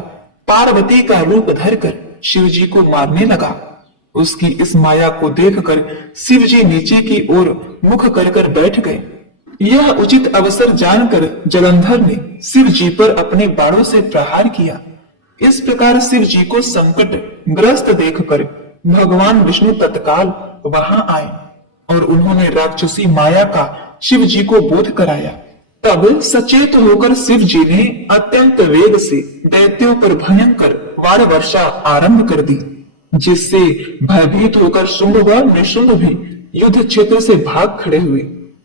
पार्वती का रूप धरकर शिव जी को मारने लगा। उसकी इस माया को देखकर शिव जी नीचे की ओर मुख कर बैठ गए। यह उचित अवसर जानकर जलंधर ने शिव जी पर अपने बाणों से प्रहार किया। इस प्रकार शिव जी को संकट ग्रस्त देखकर भगवान विष्णु तत्काल वहां आए और उन्होंने राक्षसी माया का शिव जी को बोध कराया। तब सचेत होकर शिव जी ने अत्यंत वेग से दैत्यों पर भयंकर वार वर्षा आरंभ कर दी, जिससे भयभीत होकर शुंभ व निशुंभ भी युद्ध क्षेत्र से भाग खड़े हुए।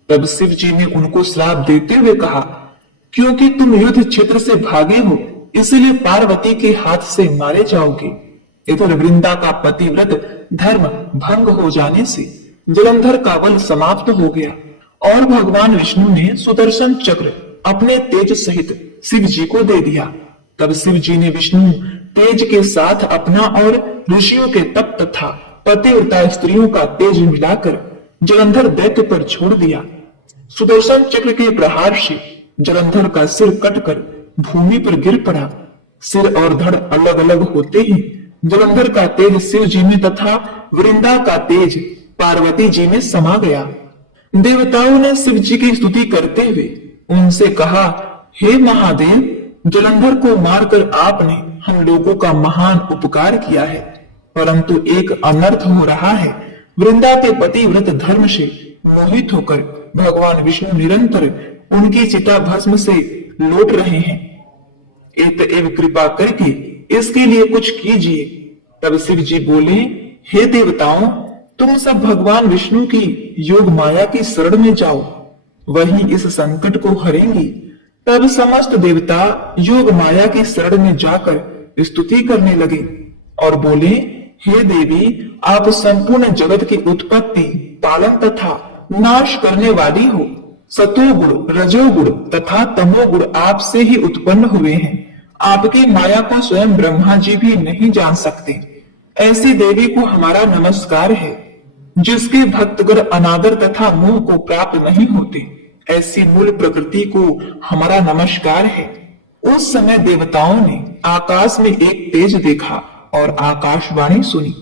तब शिव जी ने उनको श्राप देते हुए कहा, क्योंकि तुम युद्ध क्षेत्र से भागे हो, इसलिए पार्वती के हाथ से मारे जाओगे। इधर वृंदा का पतिव्रत धर्म भंग हो जाने से जलंधर का बल समाप्त हो गया और भगवान विष्णु ने सुदर्शन चक्र अपने तेज सहित शिव जी को दे दिया। तब शिव जी ने विष्णु तेज के साथ अपना और ऋषियों के तप तथा पतिव्रता स्त्रियों का तेज मिलाकर जलंधर दैत्य पर छोड़ दिया। सुदर्शन चक्र के प्रहार से जलंधर का सिर कटकर भूमि पर गिर पड़ा। सिर और धड़ अलग अलग होते ही जलंधर का तेज शिव जी में तथा वृंदा का तेज पार्वती जी में समा गया। देवताओं ने शिव जी की स्तुति करते हुए उनसे कहा, हे महादेव, जलंधर को मारकर आपने हम लोगों का महान उपकार किया है, परंतु एक अनर्थ हो रहा है। वृंदा के पतिव्रत धर्म से मोहित होकर भगवान विष्णु निरंतर उनकी चिता भस्म से लौट रहे हैं। एवं कृपा करके इसके लिए कुछ कीजिए। तब शिव जी बोले, हे देवताओं, तुम सब भगवान विष्णु की योग माया की शरण में जाओ, वही इस संकट को हरेंगी। तब समस्त देवता योग माया की शरण में जाकर स्तुति करने लगे और बोले, हे देवी, आप संपूर्ण जगत की उत्पत्ति, पालन तथा नाश करने वाली हो। सतोगुण, रजोगुण तथा तमोगुण आपसे ही उत्पन्न हुए हैं। आपकी माया को स्वयं ब्रह्मा जी भी नहीं जान सकते। ऐसी देवी को हमारा नमस्कार है, जिसके भक्तगण अनादर तथा मोह को प्राप्त नहीं होते। ऐसी मूल प्रकृति को हमारा नमस्कार है। उस समय देवताओं ने आकाश में एक तेज देखा और आकाशवाणी सुनी,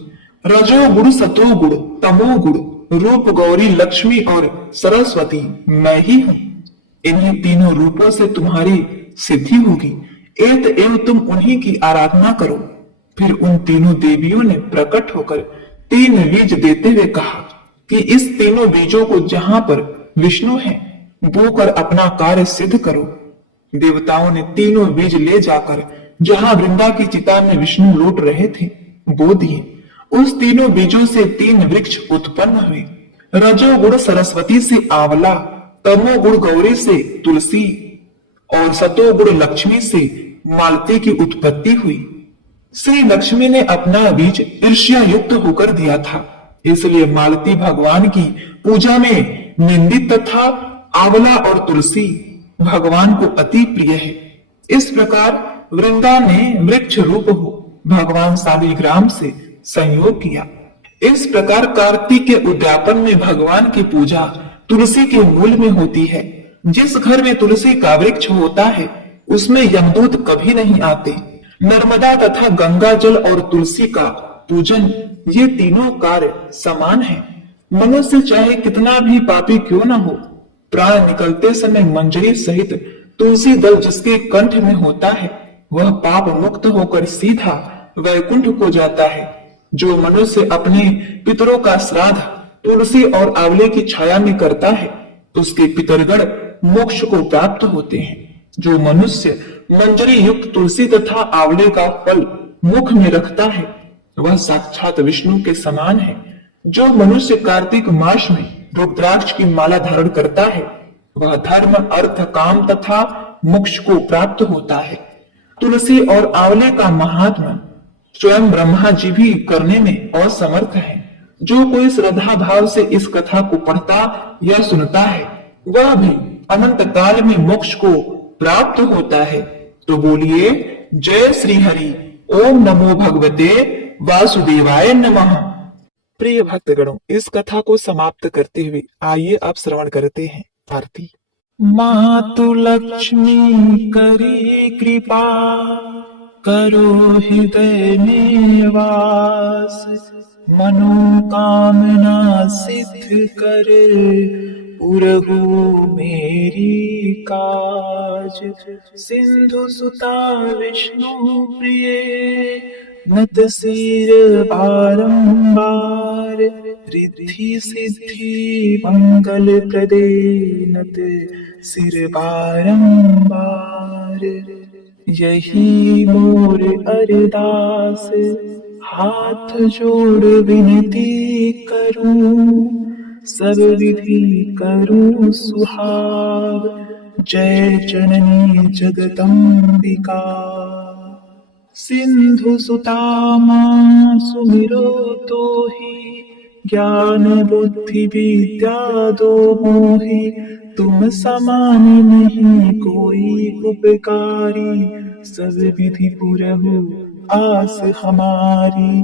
रजोगुण, सतोगुण, तमोगुण, रूप, गौरी, लक्ष्मी और सरस्वती मैं ही हूँ। इन्हीं तीनों रूपों से तुम्हारी सिद्धि होगी। एवं तुम उन्हीं की आराधना करो। फिर उन तीनों देवियों ने प्रकट होकर 3 बीज देते हुए कहा कि इस तीनों बीजों को जहां पर विष्णु है बोकर अपना कार्य सिद्ध करो। देवताओं ने तीनों बीज ले जाकर जहां वृंदा की चिता में विष्णु लौट रहे थे बो दिए। उस तीनों बीजों से 3 वृक्ष उत्पन्न हुए। रजोगुण सरस्वती से आंवला, तमोगुण गौरी से तुलसी और सतोगुण लक्ष्मी से मालती की उत्पत्ति हुई। श्री लक्ष्मी ने अपना बीज ईर्ष्या युक्त होकर दिया था, इसलिए मालती भगवान की पूजा में निंदित तथा आंवला और तुलसी भगवान को अति प्रिय है। इस प्रकार वृंदा ने वृक्ष रूप हो भगवान शालिग्राम से संयोग किया। इस प्रकार कार्तिक के उद्यापन में भगवान की पूजा तुलसी के मूल में होती है। जिस घर में तुलसी का वृक्ष होता है उसमें यमदूत कभी नहीं आते। नर्मदा तथा गंगा जल और तुलसी का पूजन, ये तीनों कार्य समान हैं। मनुष्य चाहे कितना भी पापी क्यों न हो, प्राण निकलते समय मंजरी सहित तुलसी दल जिसके कंठ में होता है वह पाप मुक्त होकर सीधा वैकुंठ को जाता है। जो मनुष्य अपने पितरों का श्राद्ध तुलसी और आंवले की छाया में करता है उसके पितरगण मोक्ष को प्राप्त होते हैं। जो मनुष्य मंजरी युक्त तुलसी तथा आंवले का फल मुख में रखता है वह साक्षात विष्णु के समान है। जो मनुष्य कार्तिक मास में रुद्राक्ष की माला धारण करता है वह धर्म, अर्थ, काम तथा मोक्ष को प्राप्त होता है। तुलसी और आंवले का महात्मा स्वयं ब्रह्मा जी भी करने में असमर्थ है। जो कोई श्रद्धा भाव से इस कथा को पढ़ता या सुनता है वह भी अनंत काल में मोक्ष को प्राप्त होता है। तो बोलिए जय श्री हरि। ओम नमो भगवते वासुदेवाय नमः। प्रिय भक्तगणों, इस कथा को समाप्त करते हुए आइए अब श्रवण करते हैं आरती। मातु लक्ष्मी करी कृपा, करो हृदय में वास, मनोकामना सिद्ध कर पुरहु मेरी काज। सिंधु सुता विष्णु प्रिय नत सिर बारंबार। रिद्धि सिद्धि मंगल प्रदे नत सिर बारंबार। यही मोर अरदास हाथ जोड़ विनती करूं। सब विधि करूं सुहाग। जय जननी जगदम्बिका। सिंधु सुता मां सुमिरो तो ही। ज्ञान बुद्धि विद्या दो मोहि। तुम समान नहीं कोई उपकारी। सब विधि पुरहु आस हमारी।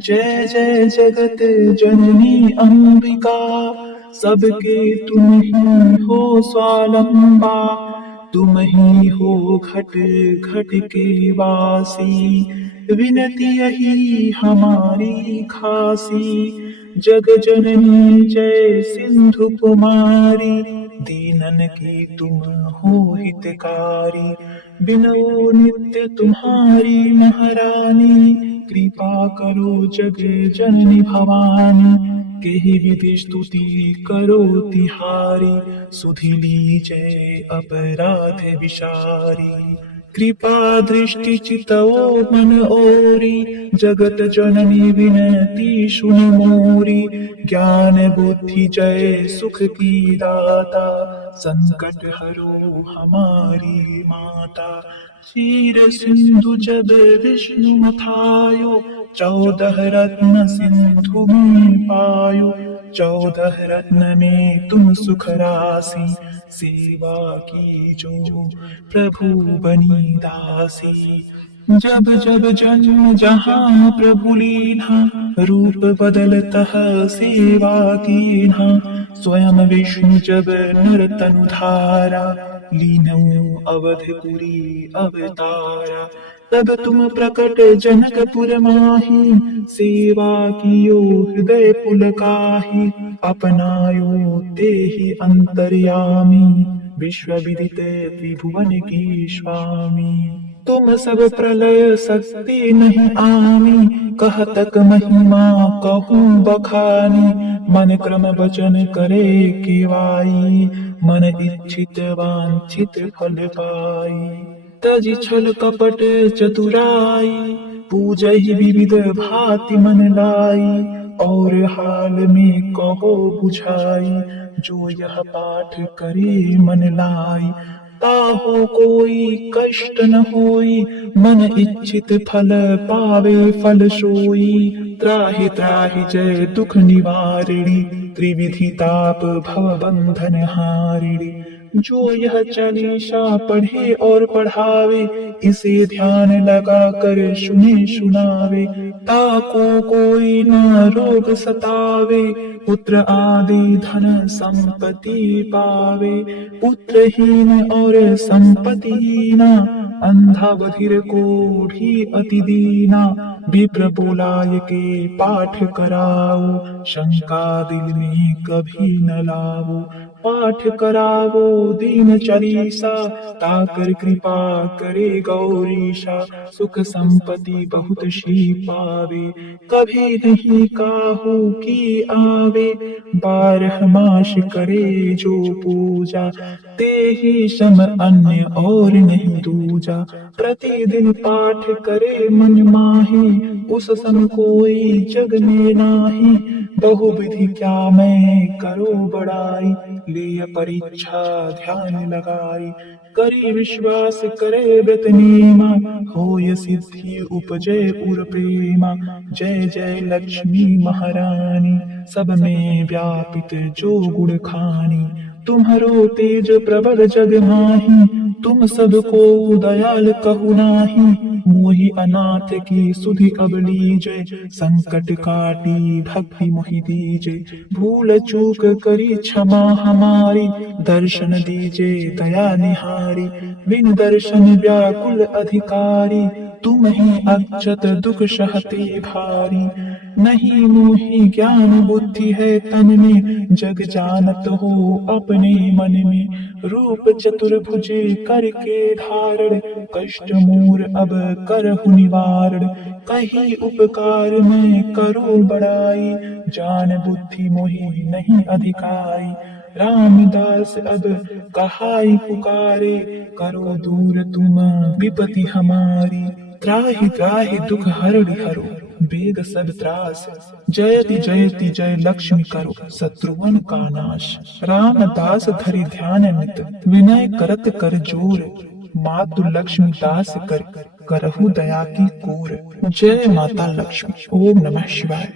जय जय जगत जननी अंबिका। सबके तुम ही हो स्वावलंबा। तुम ही हो घट घट के वासी। विनती यही हमारी खासी। जग जननी जय सिंधु कुमारी। दीनन की तुम हो हितकारी। बिनो नित्य तुम्हारी महारानी। कृपा करो जग जननी भवानी। केहि विधि स्तुति करो तिहारी। सुधि लीजय अपराध विशारी। कृपा दृष्टि चितओ मन ओरी। जगत जननी विनती सुन मोरी। ज्ञान बुद्धि जय सुख की दाता। संकट हरो हमारी माता। क्षीर सिंधु जब विष्णु मथायो। 14 रत्न सिंधु में पायो। 14 रत्न में तुम सुख राशि। सेवा की जो प्रभु बनी दासी। जब जब जन्म जहाँ प्रभु लीन्हा। रूप बदलतः सेवा कीन्हा। स्वयं विष्णु जब नर तनु धारा। लीनऊ अवधपुरी अवतारा। तब तुम प्रकट जनकपुर माही। सेवा कियो हृदय पुलकाहि। अपनायो तेहि अंतर्यामी। विश्व विदित त्रिभुवन की स्वामी। तुम सब प्रलय शक्ति नहीं आनी। कह तक महिमा कहूँ बखानी। मन क्रम वचन करे केवाई। मन इच्छित वांछित फल पाई। तज छल कपट चतुराई। पूजहि विविध भांति मन लाई। और हाल में कहो बुझाई। जो यह पाठ करे मन लाई। ताहो कोई कष्ट न होई। मन इच्छित फल पावे फल सोई। त्राहि त्राहि जय दुख निवारिणी। त्रिविधि ताप भव बंधन हारिणी। जो यह चालीसा पढ़े और पढ़ावे। इसे ध्यान लगा कर सुने सुनावे। ताको कोई न रोग सतावे। पुत्र आदि धन संपत्ति पावे। पुत्रहीन और संपत्तिहीना। अंधा बधिर कोढ़ी अति दीना। विप्र बोलाय के पाठ कराओ। शंका दिल में कभी न लाओ। पाठ करावो दीन चालीसा। ताकर कृपा करे गौरीशा। सुख संपत्ति बहुत सी पावे। कभी नहीं काहू की आवे। 12 मास करे जो पूजा। ते ही सम अन्य और नहीं दूजा। प्रतिदिन पाठ करे मन माही। उस सम कोई जग में नाही। बहु विधि क्या मैं करो बड़ाई। ले परीक्षा ध्यान लगाई। करी विश्वास करे व्रत नेमा। होय सिद्धि उपजय उर प्रेमा। जय जय लक्ष्मी महारानी। सब में व्यापित जो गुण खानी। तुम्हारो तेज प्रबल जग माही। तुम सबको दयाल कहु नाही। मोहि अनाथ की सुधि अब लीजय, संकट काटी भक्ति मोहि दीजे, भूल चूक करी क्षमा हमारी, दर्शन दीजे दया निहारी, बिन दर्शन व्याकुल अधिकारी, तुम ही अक्षत दुख सहते भारी, नहीं मोहि ज्ञान बुद्धि है तन में, जग जानत हो अपने मन में, रूप चतुर्भुजे करके धारण, कष्ट मूर अब करहु निवारण, कही उपकार में करो बड़ाई, जान बुद्धि मोहि नहीं अधिकारी, रामदास अब कहाई पुकारे, करो दूर तुम विपति हमारी, त्राहि त्राहि दुख हरड़ि हरो, वेग सब त्रास, जयति जयति जय लक्ष्मी करो, शत्रुघ्न का नाश, रामदास धरि ध्यान नित, विनय करत कर जोर, मातु लक्ष्मी दास कर, करहु दया की कोर, जय माता लक्ष्मी। ओम नमः शिवाय।